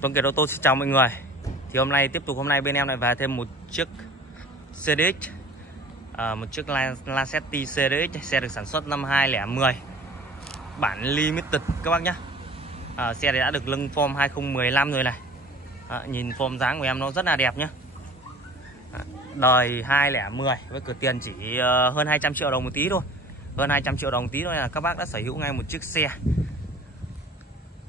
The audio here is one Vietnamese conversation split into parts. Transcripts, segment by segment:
Tuấn Kiệt Ô tô xin chào mọi người. Thì hôm nay bên em lại về thêm một chiếc CDX, một chiếc Lacetti CDX. Xe được sản xuất năm 2010, bản limited các bác nhé. Xe này đã được lưng form 2015 rồi này. Nhìn form dáng của em nó rất là đẹp nhé. Đời 2010 với cửa tiền chỉ hơn 200 triệu đồng một tí thôi. Hơn 200 triệu đồng một tí thôi là các bác đã sở hữu ngay một chiếc xe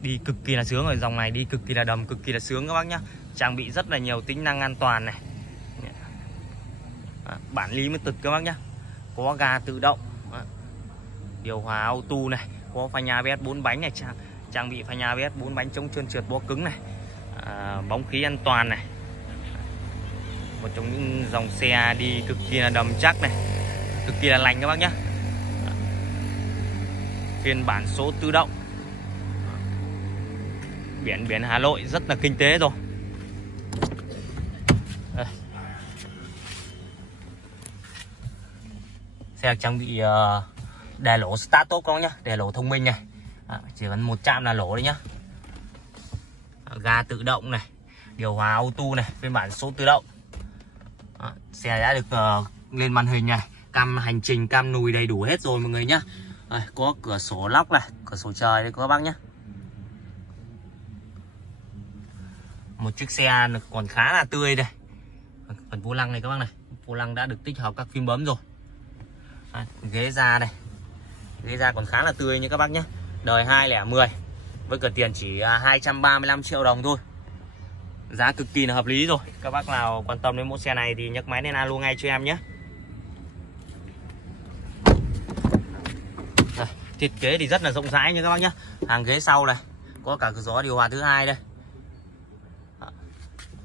đi cực kỳ là sướng rồi. Dòng này đi cực kỳ là đầm, cực kỳ là sướng các bác nhá. Trang bị rất là nhiều tính năng an toàn này. Bản limited các bác nhá. Có ga tự động, điều hòa auto này, có phanh ABS 4 bánh này, trang bị phanh ABS 4 bánh chống trơn trượt bó cứng này, bóng khí an toàn này. Một trong những dòng xe đi cực kỳ là đầm chắc này, cực kỳ là lành các bác nhá. Phiên bản số tự động, biển Hà Nội rất là kinh tế rồi. Đây. Xe trang bị đèn lỗ start tốt các bác nhá, đèn lỗ thông minh này, chỉ cần một chạm là lỗ đấy nhá. Ga tự động này, điều hòa auto này, phiên bản số tự động. Xe đã được lên màn hình này, cam hành trình, cam nùi đầy đủ hết rồi mọi người nhá. Có cửa sổ lóc này, cửa sổ trời đấy các bác nhá. Một chiếc xe còn khá là tươi đây. Phần vô lăng này các bác này, vô lăng đã được tích hợp các phím bấm rồi. Ghế da này, ghế da còn khá là tươi như các bác nhé. Đời 2010 với cửa tiền chỉ 235 triệu đồng thôi. Giá cực kỳ là hợp lý rồi. Các bác nào quan tâm đến mẫu xe này thì nhấc máy lên alo ngay cho em nhé. Thiết kế thì rất là rộng rãi như các bác nhé. Hàng ghế sau này, có cả cửa gió điều hòa thứ hai đây.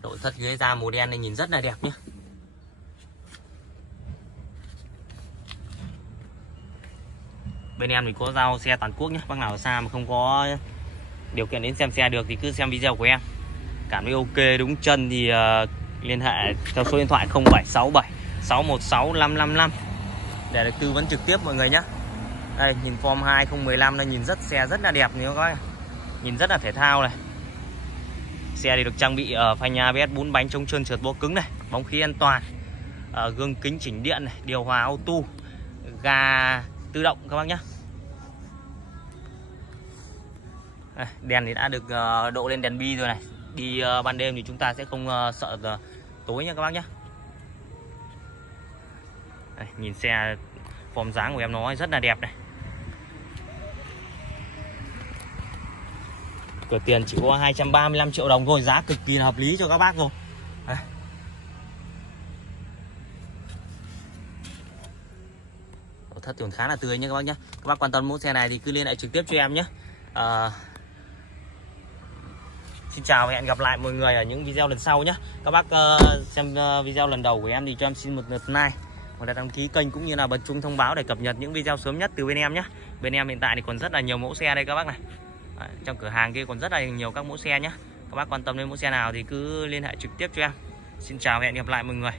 Nội thất ghế da màu đen này nhìn rất là đẹp nhé. Bên em thì có giao xe toàn quốc nhé. Bác nào ở xa mà không có điều kiện đến xem xe được thì cứ xem video của em. Cảm thấy ok đúng chân thì liên hệ theo số điện thoại 0767 616 555 để được tư vấn trực tiếp mọi người nhé. Đây, nhìn form 2015 này, nhìn xe rất là đẹp nữa các bác. Nhìn rất là thể thao này. Xe thì được trang bị phanh ABS 4 bánh chống trơn trượt bó cứng này, bóng khí an toàn, gương kính chỉnh điện này, điều hòa auto, ga tự động các bác nhé. Đèn thì đã được độ lên đèn bi rồi này. Đi ban đêm thì chúng ta sẽ không sợ tối nha các bác nhé. Đây, nhìn xe form dáng của em nó rất là đẹp này. Cửa tiền chỉ có 235 triệu đồng thôi, giá cực kỳ là hợp lý cho các bác rồi. Đây. Nội thất còn khá là tươi nha các bác nhé. Các bác quan tâm mẫu xe này thì cứ liên hệ trực tiếp cho em nhé. Xin chào và hẹn gặp lại mọi người ở những video lần sau nhé. Các bác xem video lần đầu của em thì cho em xin một lượt like, một lượt đăng ký kênh cũng như là bật chuông thông báo để cập nhật những video sớm nhất từ bên em nhé. Bên em hiện tại thì còn rất là nhiều mẫu xe đây các bác này. Trong cửa hàng kia còn rất là nhiều các mẫu xe nhé. Các bác quan tâm đến mẫu xe nào thì cứ liên hệ trực tiếp cho em. Xin chào và hẹn gặp lại mọi người.